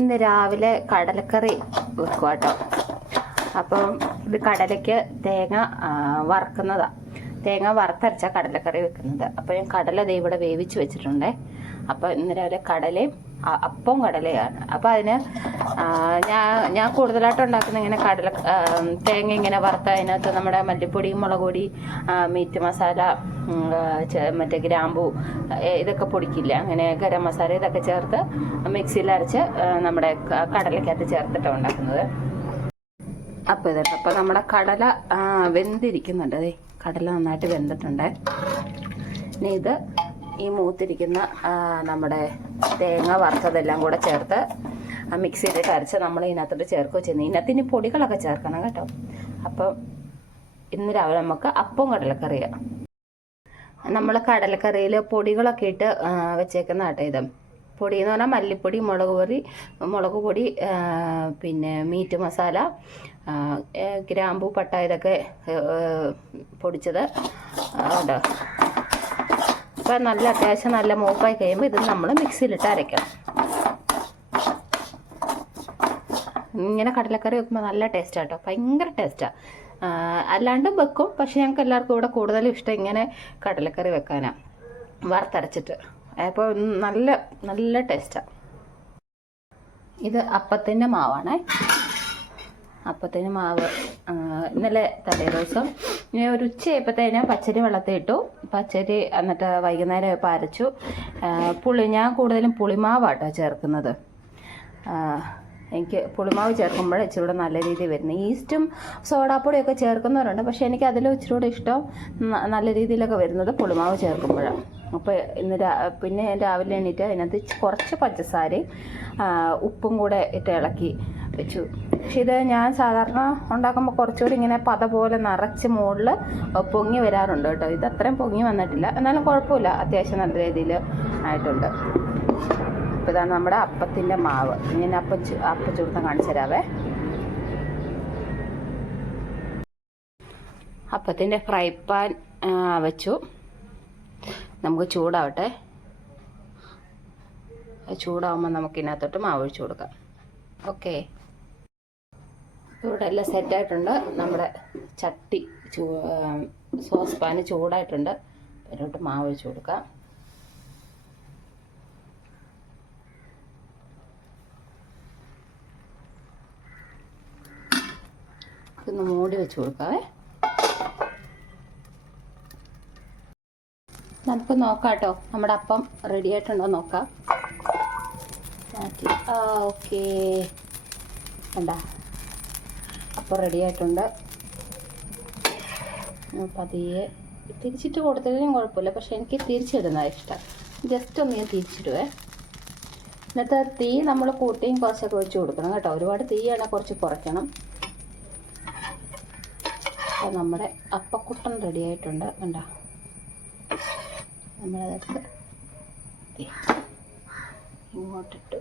ഇന്ന് രാവിലെ കടലക്കറി വെക്കുക കേട്ടോ. അപ്പം ഇത് കടലയ്ക്ക് തേങ്ങ ആ, വറുക്കുന്നതാ. തേങ്ങ വറുത്തരച്ച കടലക്കറി വെക്കുന്നത്. അപ്പോൾ ഞാൻ കടല ദേ ഇവിടെ വേവിച്ച് വെച്ചിട്ടുണ്ടേ. അപ്പോൾ ഇന്ന് രാവിലെ കടലയും അപ്പവും കടലയാണ് അപ്പോൾ അതിന് ഞാൻ ഞാൻ കൂടുതലായിട്ട് ഉണ്ടാക്കുന്ന ഇങ്ങനെ കടല തേങ്ങ ഇങ്ങനെ വറുത്ത അതിനകത്ത് നമ്മുടെ മല്ലിപ്പൊടി മുളക് പൊടി മീറ്റ് മസാല മറ്റേ ഗ്രാമ്പു ഇതൊക്കെ പൊടിക്കില്ല? അങ്ങനെ ഗരം മസാല ഇതൊക്കെ ചേർത്ത് മിക്സിയിൽ അരച്ച് നമ്മുടെ കടലക്കകത്ത് ചേർത്തിട്ടാണ് ഉണ്ടാക്കുന്നത്. അപ്പോൾ ഇതൊക്കെ അപ്പോൾ നമ്മുടെ കടല വെന്തിരിക്കുന്നുണ്ട്. കടല നന്നായിട്ട് വെന്തിട്ടുണ്ട്. ഇനി ഇത് ഈ മൂത്തിരിക്കുന്ന നമ്മുടെ തേങ്ങ വറുത്തതെല്ലാം കൂടെ ചേർത്ത് ആ മിക്സിയിൽ കരച്ച് നമ്മൾ ഇതിനകത്തോട്ട് ചേർക്കുകയോ ചെയ്യുന്നത് ഇതിനകത്ത് ഇനി പൊടികളൊക്കെ ചേർക്കണം കേട്ടോ. അപ്പം ഇന്ന് രാവിലെ നമുക്ക് അപ്പം കടലക്കറിയാണ് നമ്മൾ കടലക്കറിയിൽ പൊടികളൊക്കെ ഇട്ട് വെച്ചേക്കുന്ന കേട്ടോ ഇത്. പൊടി എന്ന് പറഞ്ഞാൽ മല്ലിപ്പൊടി മുളക് പൊടി മുളക് പൊടി പിന്നെ മീറ്റ് മസാല ഗ്രാമ്പു പട്ട ഇതൊക്കെ പൊടിച്ചത് അപ്പം നല്ല അത്യാവശ്യം നല്ല മൂപ്പായി കഴിയുമ്പോൾ ഇത് നമ്മൾ മിക്സിയിലിട്ട് അരയ്ക്കണം. ഇങ്ങനെ കടലക്കറി വെക്കുമ്പോൾ നല്ല ടേസ്റ്റാണ് കേട്ടോ. ഭയങ്കര ടേസ്റ്റാണ് അല്ലാണ്ടും വെക്കും. പക്ഷെ ഞങ്ങൾക്ക് എല്ലാവർക്കും ഇവിടെ കൂടുതലും ഇഷ്ടം ഇങ്ങനെ കടലക്കറി വെക്കാനാണ് വറുത്തരച്ചിട്ട്. അപ്പോൾ നല്ല നല്ല ടേസ്റ്റാണ് ഇത് അപ്പത്തിന്റെ മാവാണേ. അപ്പത്തിന് മാവ് ഇന്നലെ തലേ ദിവസം ഒരു ഉച്ചയായപ്പോഴത്തേന് പച്ചരി വെള്ളത്തിൽ ഇട്ടു. പച്ചരി എന്നിട്ട് വൈകുന്നേരം ആയപ്പോൾ അരച്ചു. പുളി ഞാൻ കൂടുതലും പുളിമാവാട്ടോ ചേർക്കുന്നത്. എനിക്ക് പുളിമാവ് ചേർക്കുമ്പോൾ ഇച്ചിരി കൂടെ നല്ല രീതിയിൽ വരുന്നത് ഈസ്റ്റും സോഡാപ്പൊടിയൊക്കെ ചേർക്കുന്നവരുണ്ട് പക്ഷേ എനിക്ക് അതിൽ ഇച്ചിരി കൂടെ ഇഷ്ടം നല്ല രീതിയിലൊക്കെ വരുന്നത് പുളിമാവ് ചേർക്കുമ്പോഴാണ് അപ്പോൾ ഇന്ന് രാ പിന്നെ രാവിലെ എണീറ്റ് അതിനകത്ത് കുറച്ച് പഞ്ചസാരയും ഉപ്പും കൂടെ ഇട്ട് ഇളക്കി വെച്ചു. ഇത് ഞാൻ സാധാരണ ഉണ്ടാക്കുമ്പോൾ കുറച്ചുകൂടി ഇങ്ങനെ പത പോലെ നിറച്ച് മുകളിൽ പൊങ്ങി വരാറുണ്ട് കേട്ടോ. ഇത് അത്രയും പൊങ്ങി വന്നിട്ടില്ല. എന്നാലും കുഴപ്പമില്ല. അത്യാവശ്യം നല്ല രീതിയിൽ ആയിട്ടുണ്ട്. അപ്പോൾ ഇതാണ് നമ്മുടെ അപ്പത്തിന്റെ മാവ്. ഇങ്ങനെ അപ്പം അപ്പം ചുടുത്തം കാണിച്ചു തരാവേ. അപ്പത്തിന്റെ ഫ്രൈ പാൻ വെച്ചു. നമുക്ക് ചൂടാവട്ടെ. ചൂടാവുമ്പോൾ നമുക്ക് ഇതിനകത്തോട്ട് മാവ് ഒഴിച്ചു കൊടുക്കാം. ഓക്കെ. ഇവിടെ എല്ലാം സെറ്റായിട്ടുണ്ട്. നമ്മുടെ ചട്ടി ചൂ സോസ് പാന് ചൂടായിട്ടുണ്ട്. അതിലോട്ട് മാവ് ഒഴിച്ചു കൊടുക്കാം. ഇതൊന്ന് മൂടി വെച്ച് കൊടുക്കാവേ. നമുക്ക് നോക്കാം കേട്ടോ നമ്മുടെ അപ്പം റെഡി ആയിട്ടുണ്ടോ നോക്കാം. ഓക്കേ. കണ്ട. അപ്പം റെഡി ആയിട്ടുണ്ട്. പതിയെ തിരിച്ചിട്ട് കൊടുത്തതിനും കുഴപ്പമില്ല. പക്ഷെ എനിക്ക് തിരിച്ചിടുന്നതാണ് ഇഷ്ടം. ജസ്റ്റ് ഒന്ന് ഞാൻ തിരിച്ചിടുവേ. എന്നിട്ട് തീ നമ്മൾ കൂട്ടിയും കുറച്ചൊക്കെ വെച്ച് കൊടുക്കണം കേട്ടോ. ഒരുപാട് തീയാണ് കുറച്ച് കുറയ്ക്കണം. അപ്പോൾ നമ്മുടെ അപ്പക്കുട്ടൻ റെഡി ആയിട്ടുണ്ട്. കണ്ട? നമ്മളതൊക്കെ ഇങ്ങോട്ടിട്ട്.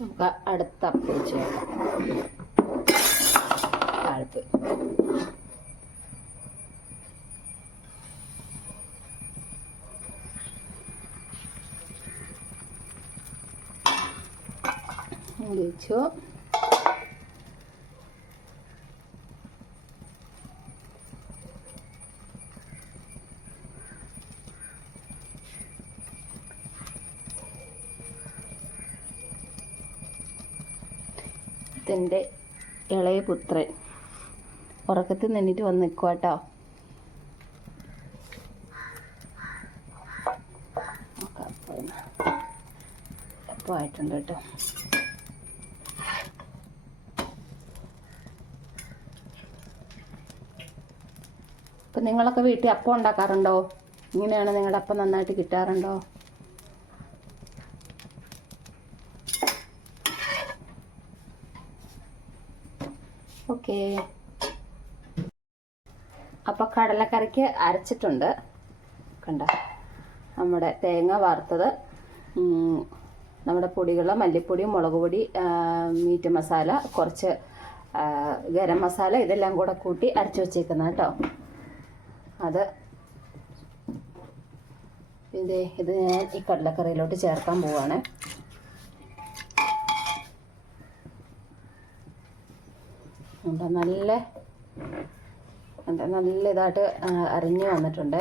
നമുക്ക് അടുത്ത അപ്പം വെച്ച് താഴ്പ്പ് വെച്ചു ഇതിന്റെ ഇളയ പുത്രൻ. ഉറക്കത്തിൽ നിന്നിട്ട് വന്ന് നിൽക്കുക കേട്ടോ ആയിട്ടുണ്ട് കേട്ടോ അപ്പം നിങ്ങളൊക്കെ വീട്ടിൽ അപ്പം ഉണ്ടാക്കാറുണ്ടോ? ഇങ്ങനെയാണ് നിങ്ങളുടെ അപ്പം നന്നായിട്ട് കിട്ടാറുണ്ടോ? അപ്പൊ കടലക്കറിക്ക് അരച്ചിട്ടുണ്ട്. കണ്ട? നമ്മുടെ തേങ്ങ വറുത്തത് നമ്മുടെ പൊടികൾ മല്ലിപ്പൊടി മുളക് പൊടി മീറ്റ് മസാല കുറച്ച് ഗരം മസാല ഇതെല്ലാം കൂടെ കൂട്ടി അരച്ചു വെച്ചേക്കുന്ന കേട്ടോ. അത് ഇത് ഇത് ഞാൻ ഈ കടലക്കറിയിലോട്ട് ചേർക്കാൻ പോവാണ്. നല്ല നല്ല ഇതായിട്ട് അരിഞ്ഞു വന്നിട്ടുണ്ട്.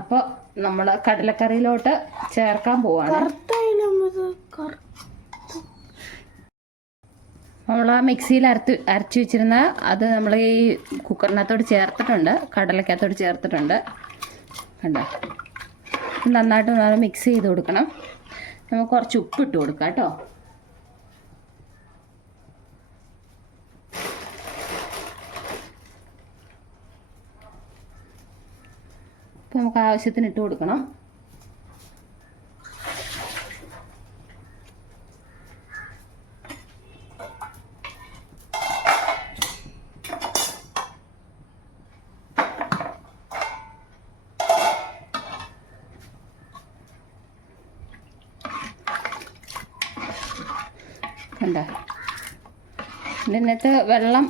അപ്പോൾ നമ്മൾ കടലക്കറിയിലോട്ട് ചേർക്കാൻ പോവാണ്. നമ്മൾ ആ മിക്സിയിൽ അരത്ത് അരച്ചു വെച്ചിരുന്ന അത് നമ്മൾ ഈ കുക്കറിനകത്തോട് ചേർത്തിട്ടുണ്ട്. കടലക്കകത്തോട് ചേർത്തിട്ടുണ്ട്. കണ്ടോ? നന്നായിട്ട് നല്ല മിക്സ് ചെയ്ത് കൊടുക്കണം. നമുക്ക് കുറച്ച് ഉപ്പ് ഇട്ട് കൊടുക്കാം കേട്ടോ. നമുക്ക് ആവശ്യത്തിന് ഇട്ട് കൊടുക്കണം. കണ്ട? ഇതിനകത്ത് വെള്ളം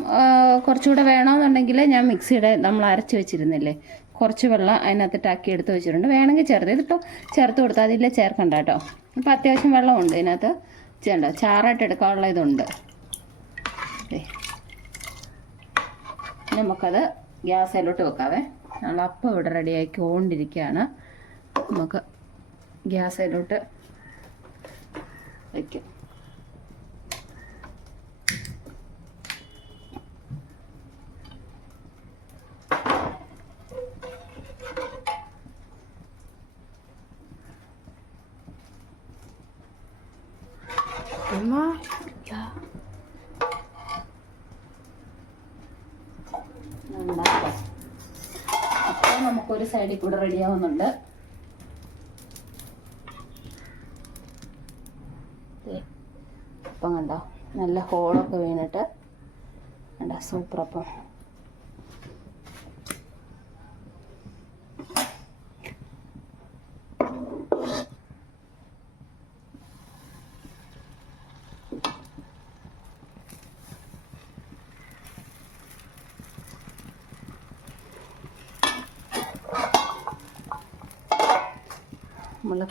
കുറച്ചുകൂടെ വേണമെന്നുണ്ടെങ്കിൽ ഞാൻ മിക്സിയുടെ നമ്മൾ അരച്ച് വെച്ചിരുന്നില്ലേ? കുറച്ച് വെള്ളം അതിനകത്തിട്ടാക്കി എടുത്ത് വെച്ചിട്ടുണ്ട്. വേണമെങ്കിൽ ചേർത്ത് ഇതിപ്പോൾ ചേർത്ത് കൊടുത്താൽ അതില്ല ചേർക്കണ്ട കേട്ടോ. അപ്പം അത്യാവശ്യം വെള്ളമുണ്ട് ഇതിനകത്ത്. ചെയ്യണ്ട ചാറായിട്ട് എടുക്കാനുള്ള ഇതുണ്ട്. നമുക്കത് ഗ്യാസ് ഗ്യാസിലോട്ട് വെക്കാവേ. നമ്മൾ അപ്പം ഇവിടെ റെഡിയാക്കിക്കൊണ്ടിരിക്കുകയാണ് നമുക്ക് ഗ്യാസിലോട്ട് വയ്ക്കും ഉണ്ടാക്കാം അപ്പോൾ നമുക്കൊരു സൈഡിൽ കൂടെ റെഡി ആവുന്നുണ്ട്. ദേ, അപ്പം കണ്ടോ നല്ല ഹോളൊക്കെ വീണിട്ട്. കണ്ടോ സൂപ്പർ അപ്പം.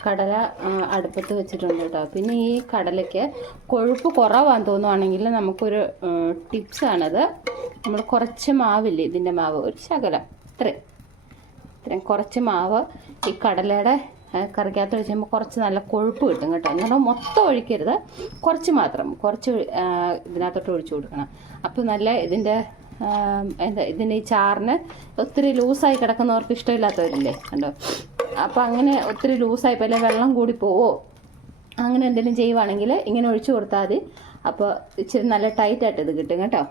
കടല അടുപ്പത്ത് വെച്ചിട്ടുണ്ട് കേട്ടോ. പിന്നെ ഈ കടലയ്ക്ക് കൊഴുപ്പ് കുറവാന്ന് തോന്നുവാണെങ്കിൽ നമുക്കൊരു ടിപ്സാണത്. നമ്മൾ കുറച്ച് മാവില്ലേ ഇതിന്റെ മാവ് ഒരു ശകലം ഇത്രയും ഇത്രയും കുറച്ച് മാവ് ഈ കടലയുടെ കറിക്കകത്ത് ഒഴിച്ച് കഴിയുമ്പോൾ കുറച്ച് നല്ല കൊഴുപ്പ് കിട്ടും കേട്ടോ. എന്നാൽ മൊത്തം ഒഴിക്കരുത്. കുറച്ച് മാത്രം കുറച്ച് ഇതിനകത്തോട്ട് ഒഴിച്ചു കൊടുക്കണം. അപ്പോൾ നല്ല ഇതിന്റെ എന്താ ഇതിന്റെ ഈ ചാറിന് ഒത്തിരി ലൂസായി കിടക്കുന്നവർക്ക് ഇഷ്ടമില്ലാത്തവരില്ലേ കണ്ടോ? അപ്പോൾ അങ്ങനെ ഒത്തിരി ലൂസായി. പോലെ വെള്ളം കൂടി പോവോ? അങ്ങനെ എന്തെങ്കിലും ചെയ്യുവാണെങ്കിൽ ഇങ്ങനെ ഒഴിച്ചു കൊടുത്താൽ മതി. അപ്പോൾ ഇച്ചിരി നല്ല ടൈറ്റായിട്ട് ഇത് കിട്ടും കേട്ടോ.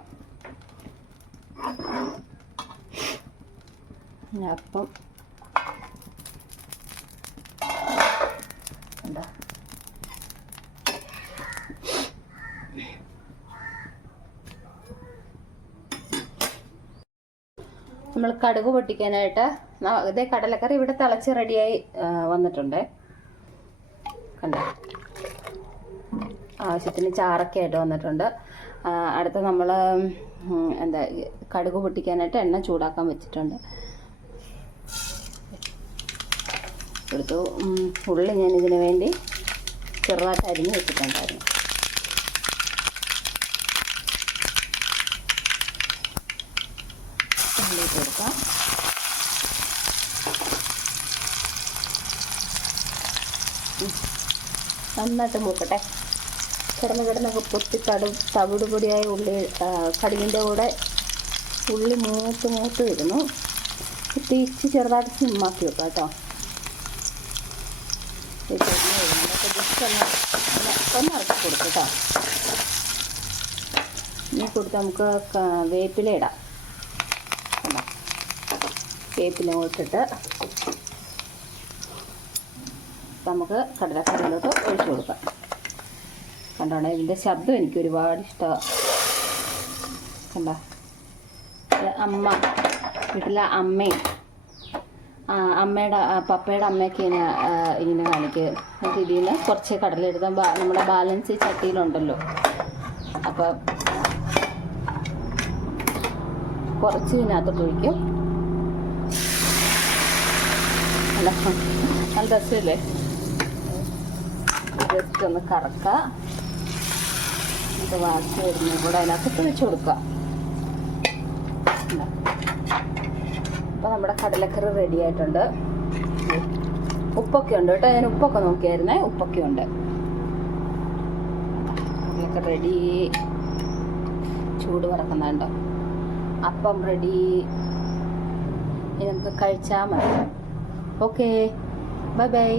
അപ്പം നമ്മൾ കടുക് പൊട്ടിക്കാനായിട്ട് ഇതേ കടലക്കറി ഇവിടെ തിളച്ച് റെഡിയായി വന്നിട്ടുണ്ട്. കണ്ടോ? ആവശ്യത്തിന് ചാറൊക്കെ ആയിട്ട് വന്നിട്ടുണ്ട്. അടുത്ത നമ്മൾ എന്താ കടുക് പൊട്ടിക്കാനായിട്ട് എണ്ണ ചൂടാക്കാൻ വെച്ചിട്ടുണ്ട്. എടുത്തു. ഉള്ളി ഞാൻ ഇതിന് വേണ്ടി ചെറുതായിട്ട് അരിഞ്ഞ് വെച്ചിട്ടുണ്ടായിരുന്നു. കൊടുക്കാം. നന്നായിട്ട് മൂക്കട്ടെ. കിടന്ന് കിടന്നൊക്കെ പൊട്ടി കടു തവിട് പൊടിയായ ഉള്ളി കടുകിന്റെ കൂടെ ഉള്ളി മൂത്ത് മൂത്ത് വരുന്നു. തിരിച്ച് ചെറുതായിട്ട് സിമ്മാക്കി വെക്കാം കേട്ടോ. ജസ്റ്റ് ഒന്ന് ഇറക്കി കൊടുക്കും കേട്ടോ. ഇനി കൊടുത്ത് നമുക്ക് വേപ്പില ഇടാം? വേപ്പില ഇട്ടിട്ട് നമുക്ക് കടലക്കറിയിലോട്ട് ഒഴിച്ചു കൊടുക്കാം. കണ്ടോണേ ഇതിന്റെ ശബ്ദം എനിക്ക് ഒരുപാട് ഇഷ്ടമാണ് കണ്ട? അമ്മ വീട്ടിലെ അമ്മയും അമ്മയുടെ പപ്പയുടെ അമ്മയൊക്കെ ഇങ്ങനെ ഇങ്ങനെ കാണിക്കുക എന്നിട്ട് ഇതിൽ നിന്ന് കുറച്ച് കടലെടുത്ത നമ്മുടെ ബാലൻസ് ചട്ടിയിലുണ്ടല്ലോ. അപ്പം കുറച്ച് ഇതിനകത്തോട്ട് ഒഴിക്കും. നല്ല നല്ല രസമില്ലേ? ജസ്റ്റ് ഒന്ന് കറക്കുക ഇത് വാക്കി വരുന്ന കൂടെ അതിനകത്ത് വെച്ച് കൊടുക്കുക അപ്പൊ അപ്പോൾ നമ്മുടെ കടലക്കറി റെഡി ആയിട്ടുണ്ട്. ഉപ്പൊക്കെ ഉണ്ട് കേട്ടോ. ഞാൻ ഉപ്പൊക്കെ നോക്കിയായിരുന്നേ. ഉപ്പൊക്കെ ഉണ്ട്. കറിയൊക്കെ റെഡി ചൂട് പറക്കുന്നുണ്ടോ. അപ്പം റെഡി ഇനി നമുക്ക് കഴിച്ചാൽ മതി. Okay bye bye